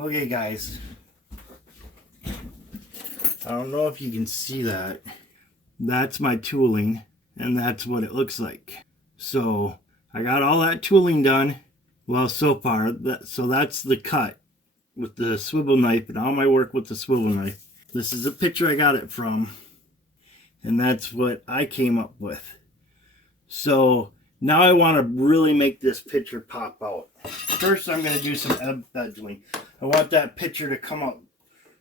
Okay guys, I don't know if you can see that. That's my tooling and that's what it looks like. So I got all that tooling done. Well, so far, so that's the cut with the swivel knife and all my work with the swivel knife. This is the picture I got it from, and that's what I came up with. So now I want to really make this picture pop out. First, I'm going to do some beveling. I want that picture to come out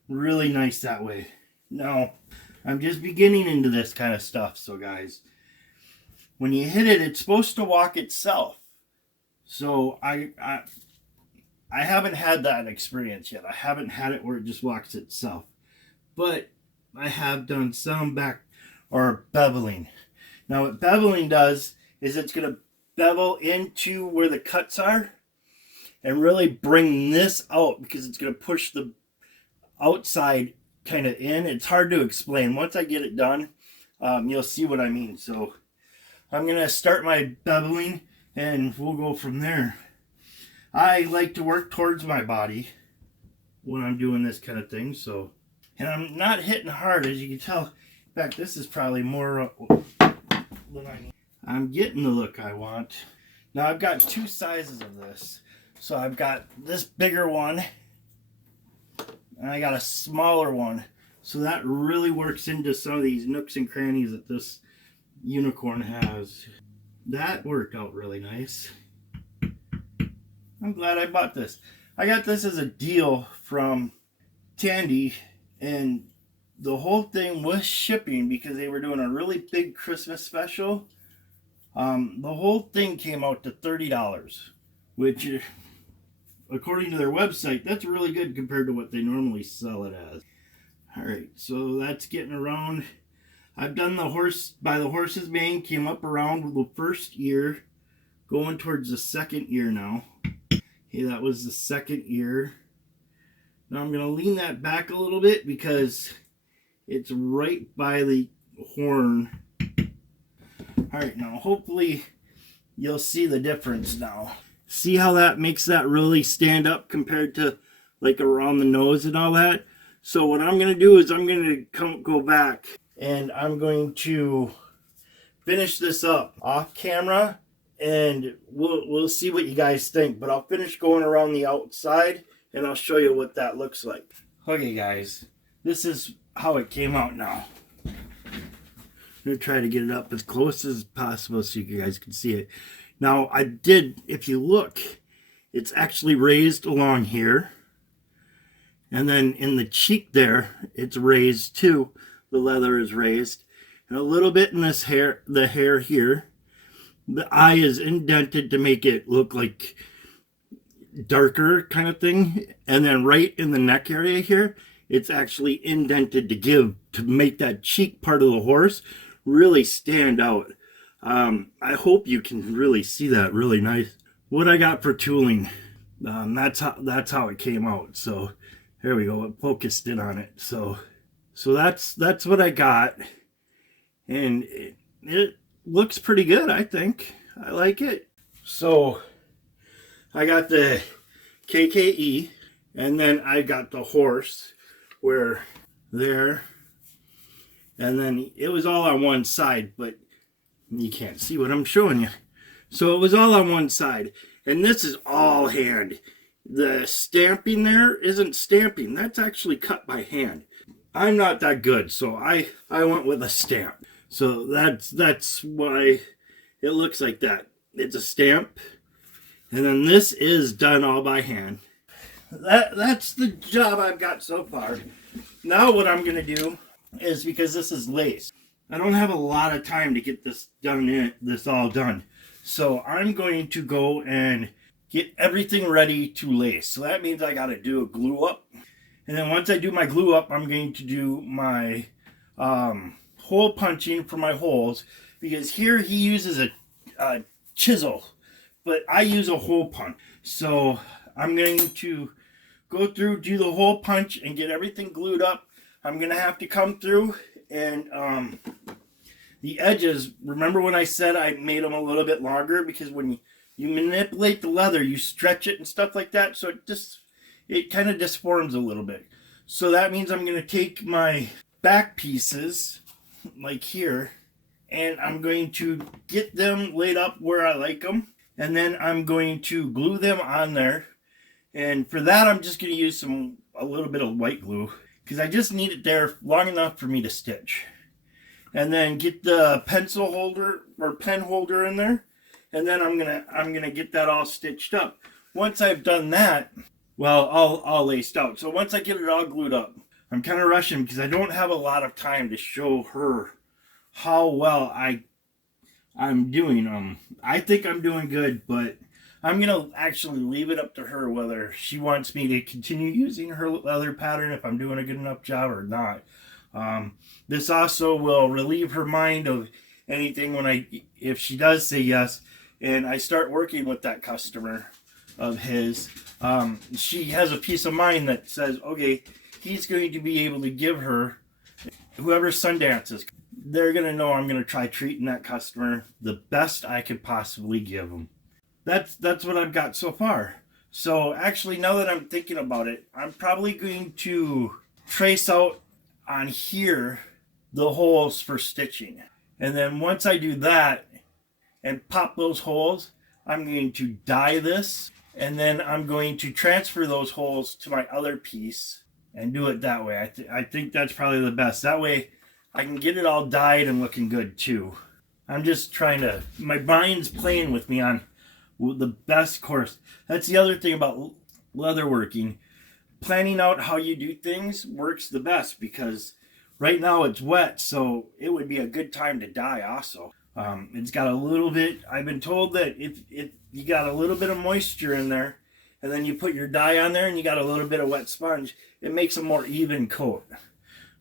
really nice that way. Now, I'm just beginning into this kind of stuff, so guys, when you hit it, it's supposed to walk itself. So I haven't had that experience yet. I haven't had it where it just walks itself. But I have done some back or beveling. Now what beveling does is it's going to bevel into where the cuts are and really bring this out because it's going to push the outside kind of in. It's hard to explain. Once I get it done, you'll see what I mean. So I'm going to start my beveling and we'll go from there. I like to work towards my body when I'm doing this kind of thing. So, and I'm not hitting hard, as you can tell. In fact, this is probably more than I need. I'm getting the look I want. Now I've got two sizes of this. So I've got this bigger one and I got a smaller one. So that really works into some of these nooks and crannies that this unicorn has. That worked out really nice. I'm glad I bought this. I got this as a deal from Tandy, and the whole thing was shipping because they were doing a really big Christmas special. The whole thing came out to $30, which, according to their website, that's really good compared to what they normally sell it as. Alright, so that's getting around. I've done the horse by the horse's mane, came up around the first ear, going towards the second ear now. Okay, that was the second ear. Now I'm going to lean that back a little bit because it's right by the horn. Alright, now hopefully you'll see the difference now. See how that makes that really stand up compared to like around the nose and all that? So what I'm going to do is I'm going to go back and I'm going to finish this up off camera and we'll see what you guys think. But I'll finish going around the outside and I'll show you what that looks like. Okay guys, this is how it came out now. I'm going to try to get it up as close as possible so you guys can see it. Now I did, if you look, it's actually raised along here. And then in the cheek there, it's raised too. The leather is raised. And a little bit in this hair, the hair here. The eye is indented to make it look like darker kind of thing. And then right in the neck area here, it's actually indented to make that cheek part of the horse really stand out. I hope you can really see that really nice. What I got for tooling, that's how it came out. So there we go. It focused in on it. So that's what I got, and it looks pretty good. I think I like it. So I got the KKE, and then I got the horse where there, and then it was all on one side, but you can't see what I'm showing you. So it was all on one side, and this is all hand. The stamping there isn't stamping. That's actually cut by hand. I'm not that good, so I went with a stamp. So that's why it looks like that. It's a stamp. And then this is done all by hand. That's the job I've got so far. Now what I'm going to do is, because this is lace, I don't have a lot of time to get this all done. So I'm going to go and get everything ready to lace. So that means I got to do a glue up. And then once I do my glue up, I'm going to do my hole punching for my holes. Because here he uses a chisel, but I use a hole punch. So I'm going to go through, do the hole punch, and get everything glued up. I'm going to have to come through and the edges, remember when I said I made them a little bit longer? Because when you manipulate the leather, you stretch it and stuff like that. So it kind of disforms a little bit. So that means I'm going to take my back pieces, like here, and I'm going to get them laid up where I like them. And then I'm going to glue them on there. And for that, I'm just going to use a little bit of white glue, because I just need it there long enough for me to stitch. And then get the pencil holder or pen holder in there. And then I'm gonna get that all stitched up. Once I've done that, well, all laced out. So once I get it all glued up, I'm kind of rushing because I don't have a lot of time to show her how well I'm doing. I think I'm doing good, but I'm gonna actually leave it up to her whether she wants me to continue using her leather pattern, if I'm doing a good enough job or not. This also will relieve her mind of anything if she does say yes and I start working with that customer of his. She has a peace of mind that says, okay, he's going to be able to give her, whoever Sundance is, they're going to know I'm going to try treating that customer the best I could possibly give them. That's what I've got so far. So actually, now that I'm thinking about it, I'm probably going to trace out on here the holes for stitching. And then once I do that and pop those holes, I'm going to dye this, and then I'm going to transfer those holes to my other piece and do it that way. I think that's probably the best. That way I can get it all dyed and looking good too. I'm just trying to, my mind's playing with me on the best course. That's the other thing about leatherworking. Planning out how you do things works the best, because right now it's wet, so it would be a good time to dye also. It's got a little bit, I've been told that if you got a little bit of moisture in there, and then you put your dye on there and you got a little bit of wet sponge, it makes a more even coat.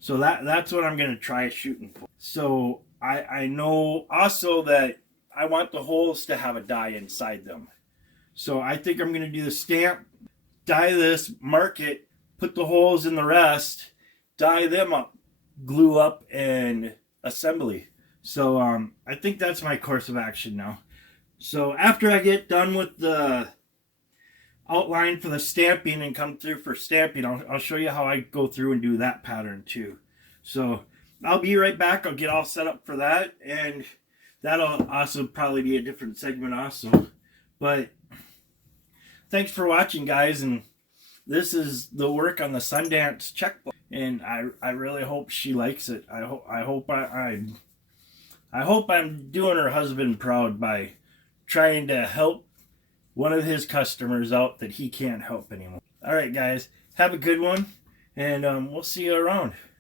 So that's what I'm going to try shooting for. So I know also that I want the holes to have a dye inside them. So I think I'm going to do the stamp, dye this, mark it, put the holes in the rest, dye them up, glue up, and assembly. So I think that's my course of action now. So after I get done with the outline for the stamping and come through for stamping, I'll show you how I go through and do that pattern too. So I'll be right back. I'll get all set up for that, and that'll also probably be a different segment also. But thanks for watching, guys, and this is the work on the Sundance checkbook, and I really hope she likes it. I hope I'm doing her husband proud by trying to help one of his customers out that he can't help anymore. All right, guys, have a good one, and we'll see you around.